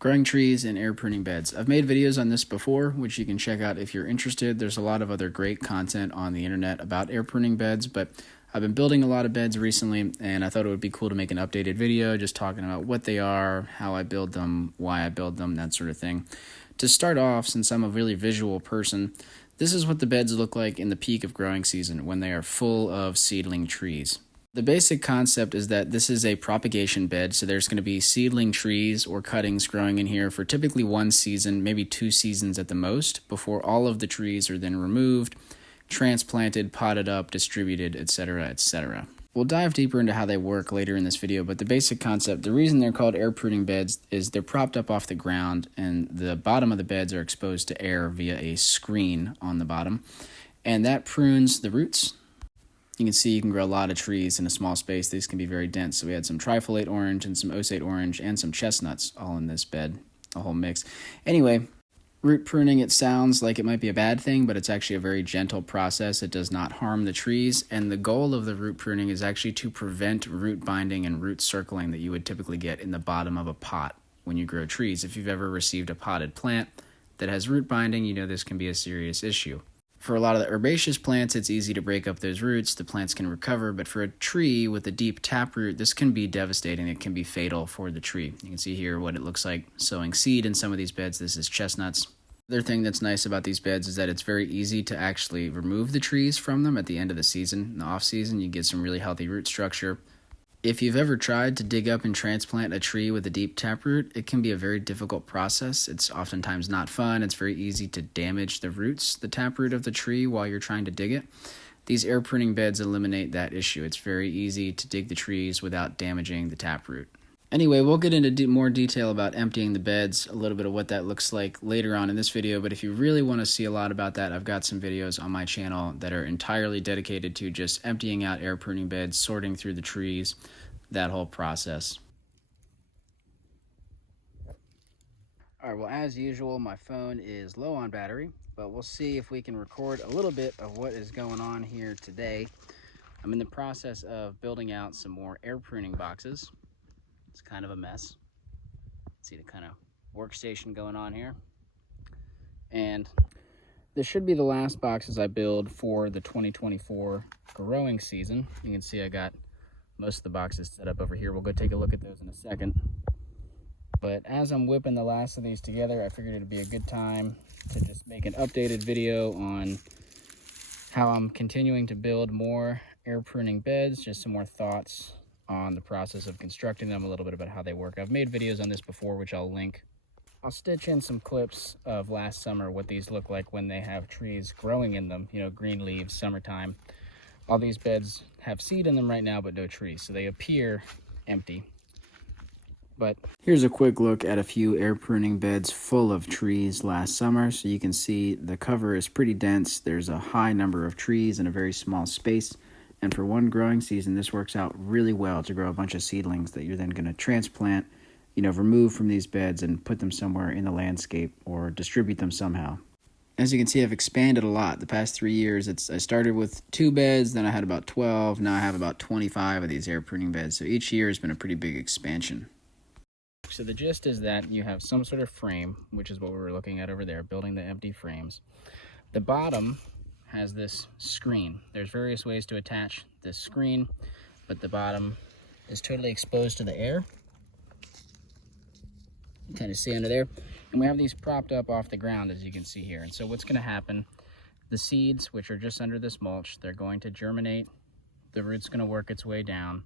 Growing trees in air pruning beds. I've made videos on this before, which you can check out if you're interested. There's a lot of other great content on the internet about air pruning beds, but I've been building a lot of beds recently, and I thought it would be cool to make an updated video just talking about what they are, how I build them, why I build them, that sort of thing. To start off, since I'm a really visual person, this is what the beds look like in the peak of growing season when they are full of seedling trees. The basic concept is that this is a propagation bed, so there's going to be seedling trees or cuttings growing in here for typically one season, maybe 2 seasons at the most, before all of the trees are then removed, transplanted, potted up, distributed, etc., etc. We'll dive deeper into how they work later in this video, but the basic concept, the reason they're called air pruning beds is they're propped up off the ground and the bottom of the beds are exposed to air via a screen on the bottom, and that prunes the roots. You can see you can grow a lot of trees in a small space. These can be very dense. So we had some trifoliate orange and some osate orange and some chestnuts all in this bed, a whole mix. Anyway, root pruning, it sounds like it might be a bad thing, but it's actually a very gentle process. It does not harm the trees. And the goal of the root pruning is actually to prevent root binding and root circling that you would typically get in the bottom of a pot when you grow trees. If you've ever received a potted plant that has root binding, you know this can be a serious issue. For a lot of the herbaceous plants, it's easy to break up those roots. The plants can recover, but for a tree with a deep taproot, this can be devastating. It can be fatal for the tree. You can see here what it looks like sowing seed in some of these beds. This is chestnuts. The other thing that's nice about these beds is that it's very easy to actually remove the trees from them at the end of the season. In the off season, you get some really healthy root structure. If you've ever tried to dig up and transplant a tree with a deep taproot, it can be a very difficult process. It's oftentimes not fun. It's very easy to damage the roots, the taproot of the tree, while you're trying to dig it. These air pruning beds eliminate that issue. It's very easy to dig the trees without damaging the taproot. Anyway, we'll get into more detail about emptying the beds, a little bit of what that looks like later on in this video, but if you really want to see a lot about that, I've got some videos on my channel that are entirely dedicated to just emptying out air pruning beds, sorting through the trees, that whole process. Alright, well, as usual, my phone is low on battery, but we'll see if we can record a little bit of what is going on here today. I'm in the process of building out some more air pruning boxes. It's kind of a mess. See the kind of workstation going on here. And this should be the last boxes I build for the 2024 growing season. You can see I got most of the boxes set up over here. We'll go take a look at those in a second. But as I'm whipping the last of these together, I figured it'd be a good time to just make an updated video on how I'm continuing to build more air pruning beds, just some more thoughts on the process of constructing them, a little bit about how they work. I've made videos on this before, which I'll link. I'll stitch in some clips of last summer, what these look like when they have trees growing in them, you know, green leaves, summertime. All these beds have seed in them right now, but no trees, so they appear empty. But here's a quick look at a few air pruning beds full of trees last summer. So you can see the cover is pretty dense. There's a high number of trees in a very small space. And for one growing season, this works out really well to grow a bunch of seedlings that you're then going to transplant, you know, remove from these beds and put them somewhere in the landscape or distribute them somehow. As you can see, I've expanded a lot. The past 3 years, I started with 2 beds, then I had about 12, now I have about 25 of these air pruning beds. So each year has been a pretty big expansion. So the gist is that you have some sort of frame, which is what we were looking at over there, building the empty frames. The bottom has this screen. There's various ways to attach this screen, but the bottom is totally exposed to the air. You kind of see under there. And we have these propped up off the ground, as you can see here. And so what's going to happen, the seeds, which are just under this mulch, they're going to germinate. The root's going to work its way down.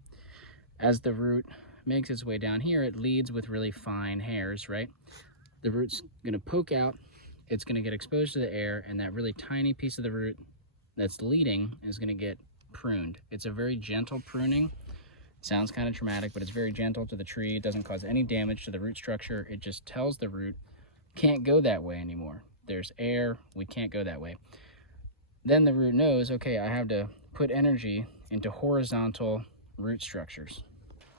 As the root makes its way down here, it leads with really fine hairs, right? The root's going to poke out. It's going to get exposed to the air, and that really tiny piece of the root that's leading is going to get pruned. It's a very gentle pruning. It sounds kind of traumatic, but it's very gentle to the tree. It doesn't cause any damage to the root structure. It just tells the root, can't go that way anymore. There's air, we can't go that way. Then the root knows, okay, I have to put energy into horizontal root structures.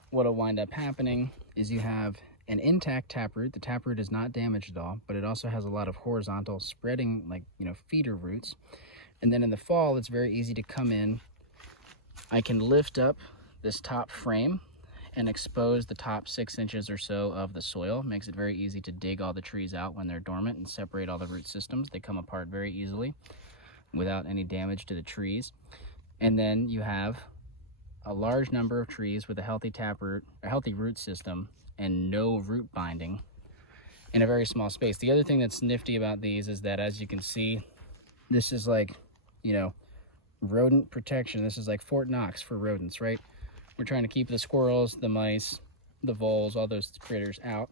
What'll wind up happening is you have an intact taproot. The taproot is not damaged at all, but it also has a lot of horizontal spreading, like, you know, feeder roots. And then in the fall, it's very easy to come in. I can lift up this top frame and expose the top 6 inches or so of the soil. Makes it very easy to dig all the trees out when they're dormant and separate all the root systems. They come apart very easily without any damage to the trees. And then you have a large number of trees with a healthy taproot, a healthy root system, and no root binding in a very small space. The other thing that's nifty about these is that, as you can see, this is like, you know, rodent protection. This is like Fort Knox for rodents, right? We're trying to keep the squirrels, the mice, the voles, all those critters out.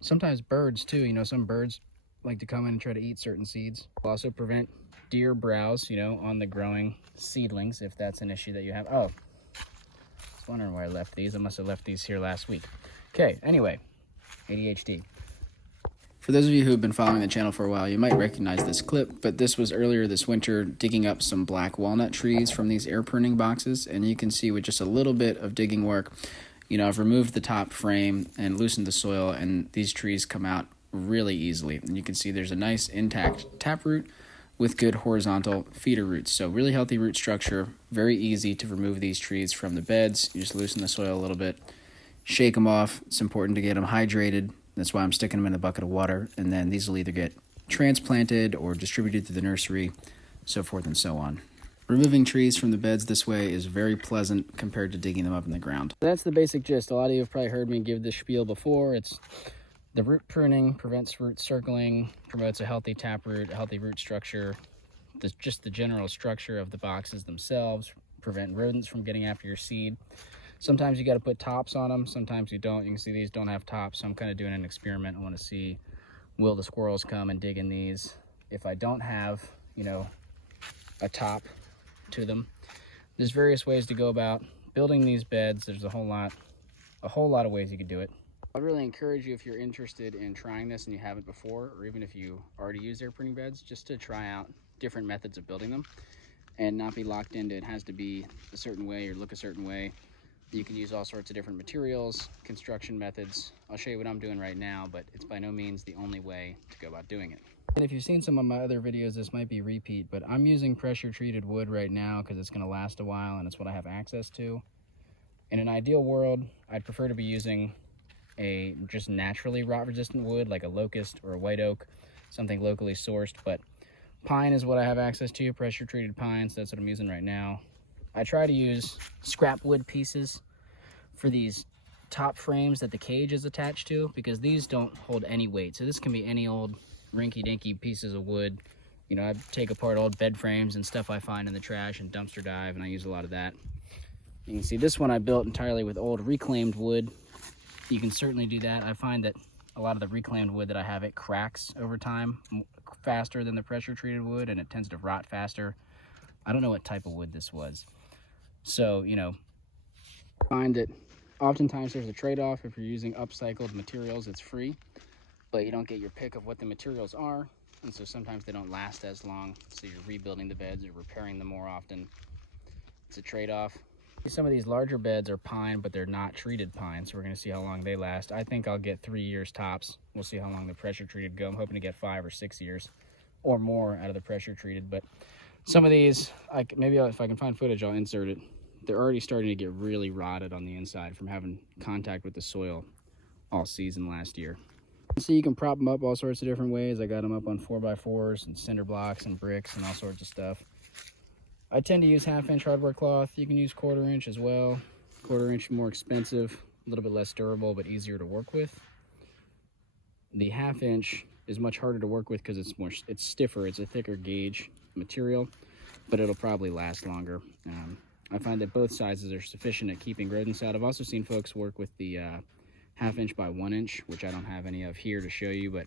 Sometimes birds too, you know, some birds like to come in and try to eat certain seeds. We'll also prevent deer browse, you know, on the growing seedlings, if that's an issue that you have. Oh, I was wondering where I left these. I must have left these here last week. Okay, anyway, ADHD. For those of you who have been following the channel for a while, you might recognize this clip, but this was earlier this winter digging up some black walnut trees from these air pruning boxes, and you can see with just a little bit of digging work, you know, I've removed the top frame and loosened the soil, and these trees come out really easily. And you can see there's a nice intact taproot with good horizontal feeder roots. So really healthy root structure, very easy to remove these trees from the beds. You just loosen the soil a little bit, shake them off. It's important to get them hydrated. That's why I'm sticking them in a bucket of water, and then these will either get transplanted or distributed to the nursery, so forth and so on. Removing trees from the beds this way is very pleasant compared to digging them up in the ground. That's the basic gist. A lot of you have probably heard me give this spiel before. It's the root pruning prevents root circling, promotes a healthy taproot, a healthy root structure, just the general structure of the boxes themselves, prevent rodents from getting after your seed. Sometimes you got to put tops on them, sometimes you don't. You can see these don't have tops, so I'm kind of doing an experiment. I want to see, will the squirrels come and dig in these if I don't have, you know, a top to them. There's various ways to go about building these beds. There's a whole lot of ways you could do it. I'd really encourage you, if you're interested in trying this and you haven't before, or even if you already use air pruning beds, just to try out different methods of building them and not be locked into it has to be a certain way or look a certain way. You can use all sorts of different materials, construction methods. I'll show you what I'm doing right now, but it's by no means the only way to go about doing it. And if you've seen some of my other videos, this might be repeat, but I'm using pressure treated wood right now because it's going to last a while and it's what I have access to. In an ideal world, I'd prefer to be using a just naturally rot resistant wood like a locust or a white oak, something locally sourced, but pine is what I have access to, pressure treated pine, so that's what I'm using right now. I try to use scrap wood pieces for these top frames that the cage is attached to, because these don't hold any weight. So this can be any old rinky-dinky pieces of wood. You know, I take apart old bed frames and stuff I find in the trash and dumpster dive, and I use a lot of that. You can see this one I built entirely with old reclaimed wood. You can certainly do that. I find that a lot of the reclaimed wood that I have, it cracks over time faster than the pressure treated wood, and it tends to rot faster. I don't know what type of wood this was. So, you know, find that oftentimes there's a trade-off. If you're using upcycled materials, it's free, but you don't get your pick of what the materials are, and so sometimes they don't last as long, so you're rebuilding the beds or repairing them more often. It's a trade-off. Some of these larger beds are pine, but they're not treated pine, so we're going to see how long they last. I think I'll get 3 years tops. We'll see how long the pressure treated go. I'm hoping to get 5 or 6 years or more out of the pressure treated, but some of these, maybe if I can find footage, I'll insert it. They're already starting to get really rotted on the inside from having contact with the soil all season last year. So you can prop them up all sorts of different ways. I got them up on 4x4s and cinder blocks and bricks and all sorts of stuff. I tend to use 1/2-inch hardware cloth. You can use 1/4 inch as well. 1/4 inch more expensive, a little bit less durable, but easier to work with. The 1/2 inch is much harder to work with because it's stiffer. It's a thicker gauge material, but it'll probably last longer. I find that both sizes are sufficient at keeping rodents out. I've also seen folks work with the 1/2 inch by 1 inch, which I don't have any of here to show you, but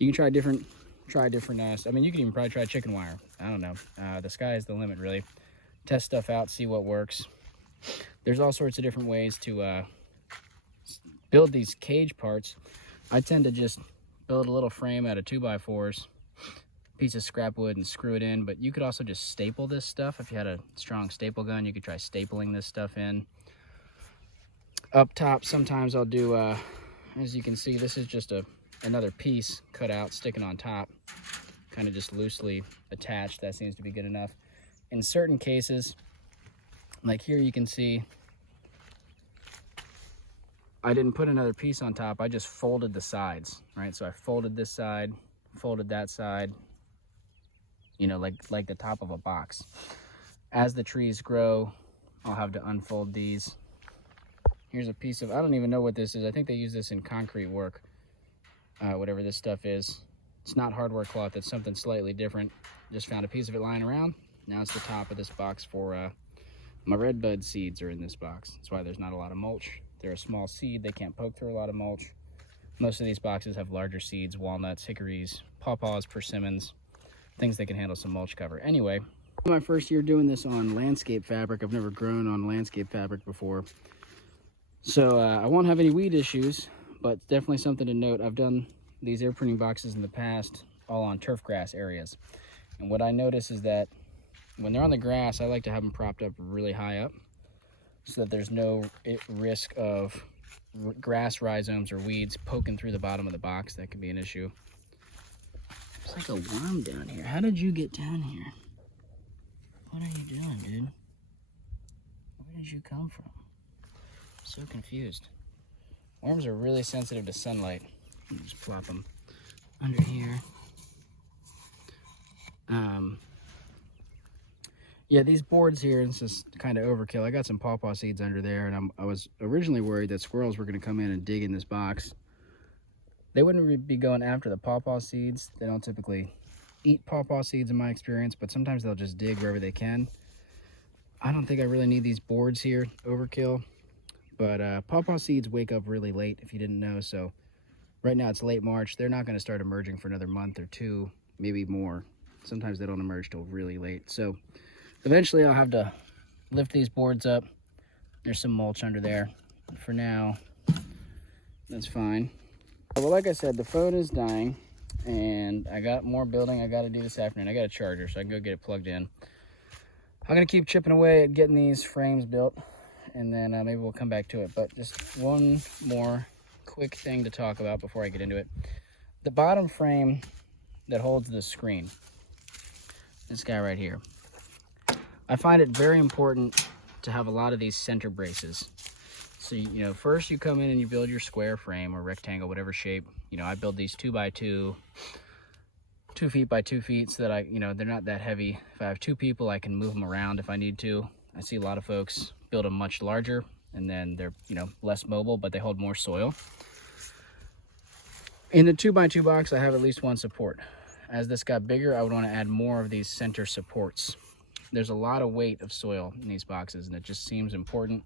you can try different. I mean, you can even probably try chicken wire. I don't know. The sky is the limit, really. Test stuff out, see what works. There's all sorts of different ways to build these cage parts. I tend to just build a little frame out of 2x4s, piece of scrap wood, and screw it in. But you could also just staple this stuff. If you had a strong staple gun, you could try stapling this stuff in. Up top, sometimes I'll do, as you can see, this is just another piece cut out, sticking on top, kind of just loosely attached. That seems to be good enough. In certain cases, like here, you can see I didn't put another piece on top. I just folded the sides, right? So I folded this side, folded that side, you know, like the top of a box. As the trees grow, I'll have to unfold these. Here's a piece of, I don't even know what this is. I think they use this in concrete work, whatever this stuff is. It's not hardware cloth, it's something slightly different. Just found a piece of it lying around. Now it's the top of this box for my red bud seeds are in this box. That's why there's not a lot of mulch. They're a small seed, they can't poke through a lot of mulch. Most of these boxes have larger seeds, walnuts, hickories, pawpaws, persimmons, things that can handle some mulch cover. Anyway, my first year doing this on landscape fabric. I've never grown on landscape fabric before. So I won't have any weed issues, but definitely something to note. I've done these air pruning boxes in the past, all on turf grass areas. And what I notice is that when they're on the grass, I like to have them propped up really high up so that there's no risk of grass rhizomes or weeds poking through the bottom of the box. That could be an issue. It's like a worm down here. How did you get down here? What are you doing, dude? Where did you come from? I'm so confused. Worms are really sensitive to sunlight. Just plop them under here. Yeah, these boards here, this is kind of overkill. I got some pawpaw seeds under there, and I was originally worried that squirrels were going to come in and dig in this box. They wouldn't be going after the pawpaw seeds. They don't typically eat pawpaw seeds in my experience, but sometimes they'll just dig wherever they can. I don't think I really need these boards here, overkill. But pawpaw seeds wake up really late, if you didn't know. So right now it's late March. They're not going to start emerging for another month or two, maybe more. Sometimes they don't emerge till really late. So eventually I'll have to lift these boards up. There's some mulch under there. But for now, that's fine. Well, like I said, the phone is dying, and I got more building I got to do this afternoon. I got a charger, so I can go get it plugged in. I'm going to keep chipping away at getting these frames built, and then maybe we'll come back to it. But just one more quick thing to talk about before I get into it. The bottom frame that holds the screen, this guy right here, I find it very important to have a lot of these center braces. So, you know, first you come in and you build your square frame or rectangle, whatever shape. You know, I build these 2x2, 2 feet by 2 feet, so that they're not that heavy. If I have 2 people, I can move them around if I need to. I see a lot of folks build them much larger, and then they're, less mobile, but they hold more soil. In the 2x2 box, I have at least one support. As this got bigger, I would want to add more of these center supports. There's a lot of weight of soil in these boxes, and it just seems important.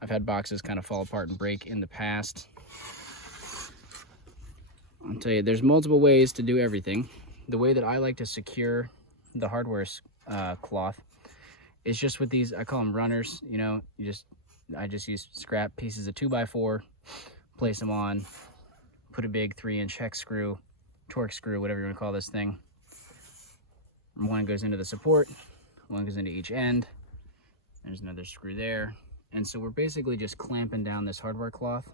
I've had boxes kind of fall apart and break in the past. I'll tell you, there's multiple ways to do everything. The way that I like to secure the hardware cloth is just with these, I call them runners. I just use scrap pieces of 2x4, place them on, put a big 3-inch hex screw, torque screw, whatever you want to call this thing. One goes into the support, one goes into each end. There's another screw there. And so we're basically just clamping down this hardware cloth.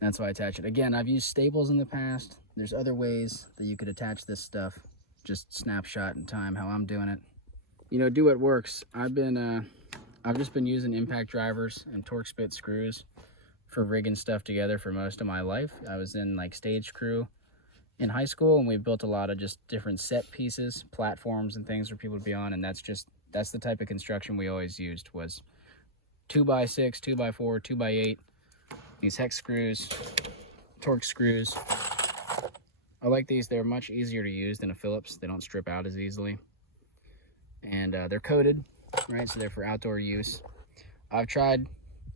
That's why I attach it. Again, I've used staples in the past. There's other ways that you could attach this stuff. Just snapshot in time how I'm doing it. Do what works. I've just been using impact drivers and torque spit screws for rigging stuff together for most of my life. I was in stage crew in high school, and we built a lot of just different set pieces, platforms and things for people to be on, and that's the type of construction we always used, was 2x6, 2x4, 2x8, these hex screws, torque screws. I like these. They're much easier to use than a Phillips. They don't strip out as easily. And they're coated, right? So they're for outdoor use. I've tried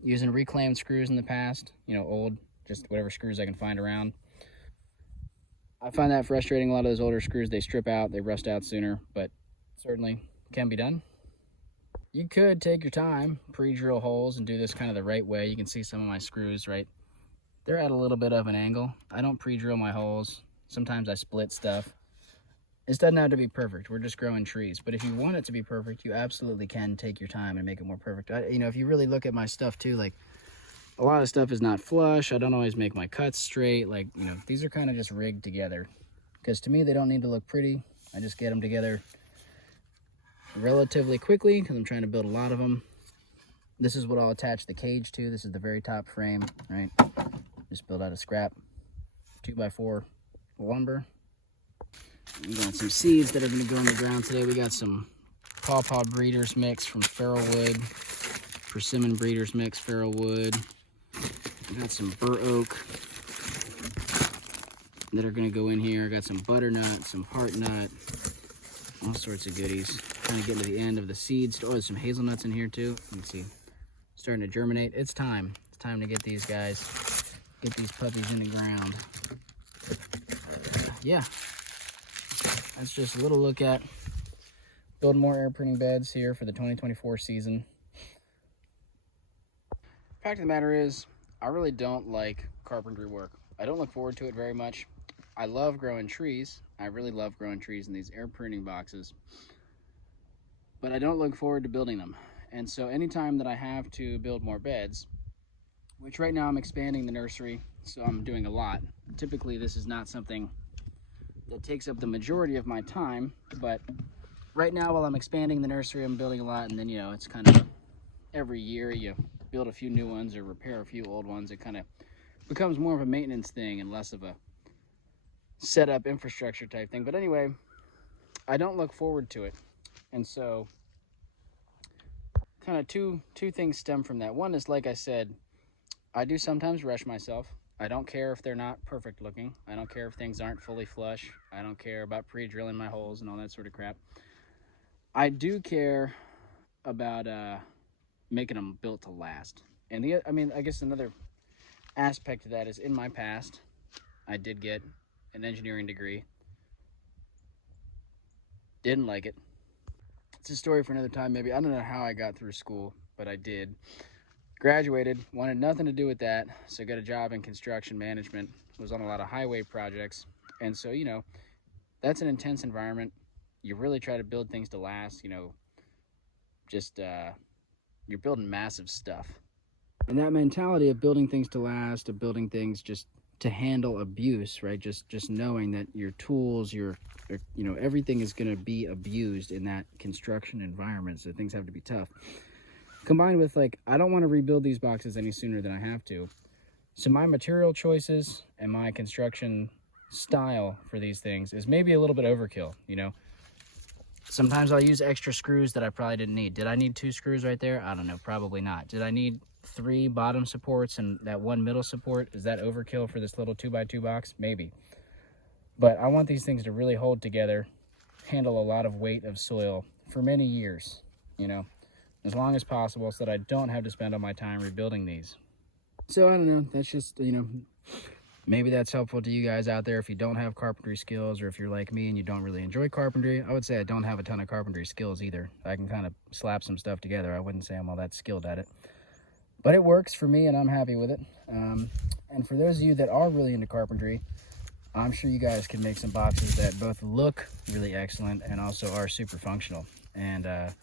using reclaimed screws in the past, old, just whatever screws I can find around. I find that frustrating. A lot of those older screws, they strip out, they rust out sooner, but certainly can be done. You could take your time, pre-drill holes, and do this kind of the right way. You can see some of my screws, right? They're at a little bit of an angle. I don't pre-drill my holes. Sometimes I split stuff. This doesn't have to be perfect. We're just growing trees. But if you want it to be perfect, you absolutely can take your time and make it more perfect. If you really look at my stuff too, a lot of stuff is not flush. I don't always make my cuts straight. These are kind of just rigged together. Because to me, they don't need to look pretty. I just get them together relatively quickly because I'm trying to build a lot of them. This is what I'll attach the cage to. This is the very top frame, right? Just build out of scrap 2x4 lumber. We got some seeds that are going to go in the ground today. We got some Pawpaw Breeders Mix from Farrellwood, Persimmon Breeders Mix, Farrellwood. We got some Bur Oak that are going to go in here. I got some butternut, some heart nut, all sorts of goodies. Trying to get to the end of the seeds. Oh, there's some hazelnuts in here too. You can see starting to germinate. It's time. It's time to get these guys, get these puppies in the ground. Yeah, that's just a little look at building more air printing beds here for the 2024 season. Fact of the matter is, I really don't like carpentry work. I don't look forward to it very much. I love growing trees. I really love growing trees in these air pruning boxes, but I don't look forward to building them. And so anytime that I have to build more beds, which right now I'm expanding the nursery, so I'm doing a lot. Typically this is not something that takes up the majority of my time, but right now while I'm expanding the nursery, I'm building a lot, and then, you know, it's kind of every year you build a few new ones or repair a few old ones. It kind of becomes more of a maintenance thing and less of a setup infrastructure type thing. But anyway, I don't look forward to it. And so kind of two things stem from that. One is, like I said, I do sometimes rush myself. I don't care if they're not perfect looking. I don't care if things aren't fully flush. I don't care about pre-drilling my holes and all that sort of crap. I do care about making them built to last. And I guess another aspect of that is, in my past, I did get an engineering degree. Didn't like it. It's a story for another time, maybe. I don't know how I got through school, but I did. Graduated, wanted nothing to do with that, so got a job in construction management, was on a lot of highway projects. And so, you know, that's an intense environment. You really try to build things to last, you know, just, you're building massive stuff. And that mentality of building things to last, of building things just to handle abuse, right? Just knowing that your tools, you know, everything is going to be abused in that construction environment, so things have to be tough. Combined with, like, I don't want to rebuild these boxes any sooner than I have to. So my material choices and my construction style for these things is maybe a little bit overkill, you know. Sometimes I'll use extra screws that I probably didn't need. Did I need 2 screws right there? I don't know, probably not. Did I need 3 bottom supports and that 1 middle support? Is that overkill for this little 2x2 box? Maybe. But I want these things to really hold together, handle a lot of weight of soil for many years, you know, as long as possible, so that I don't have to spend all my time rebuilding these. So I don't know, that's just, you know, maybe that's helpful to you guys out there if you don't have carpentry skills, or if you're like me and you don't really enjoy carpentry. I would say I don't have a ton of carpentry skills either. I can kind of slap some stuff together. I wouldn't say I'm all that skilled at it. But it works for me and I'm happy with it. And for those of you that are really into carpentry, I'm sure you guys can make some boxes that both look really excellent and also are super functional. And I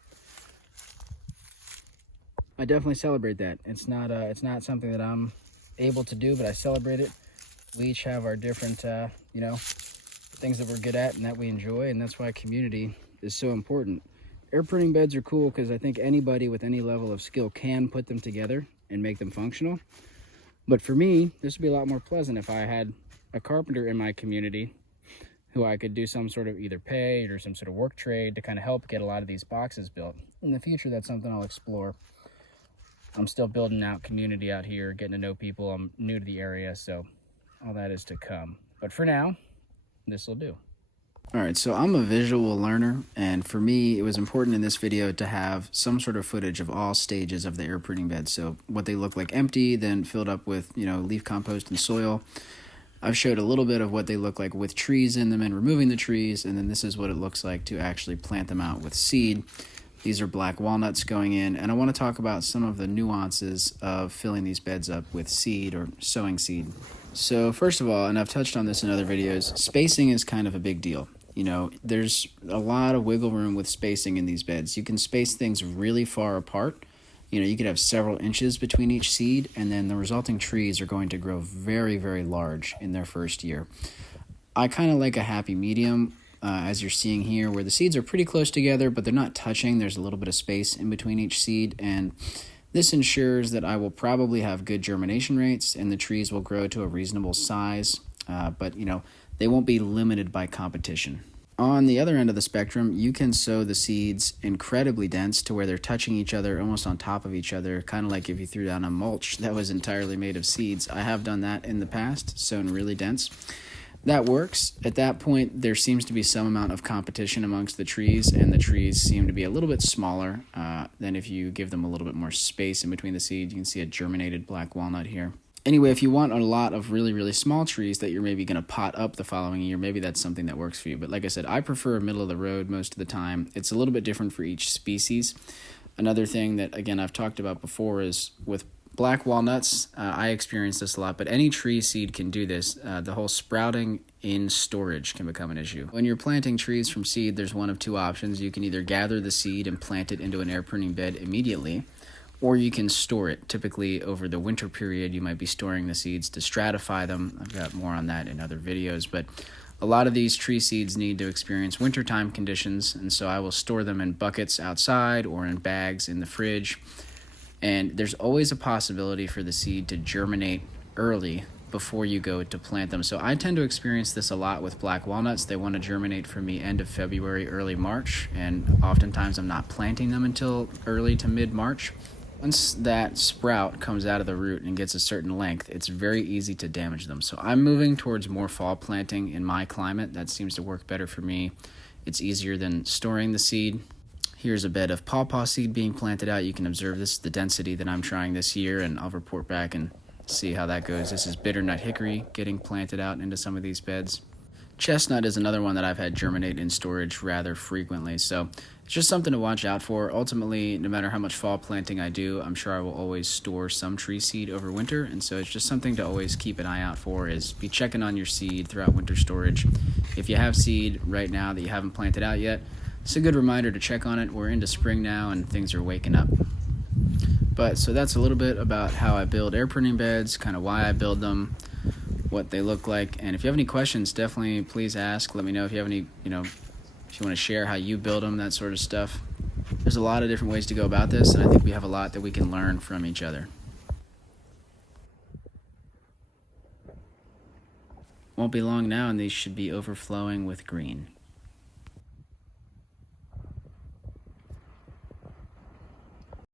definitely celebrate that. It's not something that I'm able to do, but I celebrate it. We each have our different, you know, things that we're good at and that we enjoy, and that's why community is so important. Air printing beds are cool because I think anybody with any level of skill can put them together and make them functional. But for me, this would be a lot more pleasant if I had a carpenter in my community who I could do some sort of either paid or some sort of work trade to kind of help get a lot of these boxes built. In the future, that's something I'll explore. I'm still building out community out here, getting to know people. I'm new to the area, so all that is to come. But for now, this will do. All right, so I'm a visual learner, and for me, it was important in this video to have some sort of footage of all stages of the air printing bed. So what they look like empty, then filled up with, you know, leaf compost and soil. I've showed a little bit of what they look like with trees in them and removing the trees, and then this is what it looks like to actually plant them out with seed. These are black walnuts going in, and I want to talk about some of the nuances of filling these beds up with seed or sowing seed. So first of all, and I've touched on this in other videos, spacing is kind of a big deal. You know, there's a lot of wiggle room with spacing in these beds. You can space things really far apart. You know, you could have several inches between each seed, and then the resulting trees are going to grow very, very large in their first year. I kind of like a happy medium, as you're seeing here, where the seeds are pretty close together, but they're not touching. There's a little bit of space in between each seed, and This ensures that I will probably have good germination rates and the trees will grow to a reasonable size, but they won't be limited by competition. On the other end of the spectrum, you can sow the seeds incredibly dense to where they're touching each other, almost on top of each other, kind of like if you threw down a mulch that was entirely made of seeds. I have done that in the past, sown really dense. That works. At that point, there seems to be some amount of competition amongst the trees, and the trees seem to be a little bit smaller than if you give them a little bit more space in between the seeds. You can see a germinated black walnut here. Anyway, if you want a lot of really, really small trees that you're maybe going to pot up the following year, maybe that's something that works for you. But like I said, I prefer middle of the road most of the time. It's a little bit different for each species. Another thing that, again, I've talked about before is with black walnuts, I experience this a lot, but any tree seed can do this. The whole sprouting in storage can become an issue. When you're planting trees from seed, there's one of two options. You can either gather the seed and plant it into an air pruning bed immediately, or you can store it. Typically over the winter period, you might be storing the seeds to stratify them. I've got more on that in other videos, but a lot of these tree seeds need to experience wintertime conditions, and so I will store them in buckets outside or in bags in the fridge. And there's always a possibility for the seed to germinate early before you go to plant them. So I tend to experience this a lot with black walnuts. They want to germinate for me end of February, early March, and oftentimes I'm not planting them until early to mid-March. Once that sprout comes out of the root and gets a certain length, it's very easy to damage them. So I'm moving towards more fall planting in my climate. That seems to work better for me. It's easier than storing the seed. Here's a bed of pawpaw seed being planted out. You can observe this is the density that I'm trying this year, and I'll report back and see how that goes. This is bitternut hickory getting planted out into some of these beds. Chestnut is another one that I've had germinate in storage rather frequently, so it's just something to watch out for. Ultimately, no matter how much fall planting I do, I'm sure I will always store some tree seed over winter, and so it's just something to always keep an eye out for, is be checking on your seed throughout winter storage. If you have seed right now that you haven't planted out yet, it's a good reminder to check on it. We're into spring now and things are waking up. But so that's a little bit about how I build air pruning beds, kind of why I build them, what they look like. And if you have any questions, definitely please ask. Let me know if you have any, if you want to share how you build them, that sort of stuff. There's a lot of different ways to go about this, and I think we have a lot that we can learn from each other. Won't be long now, and these should be overflowing with green.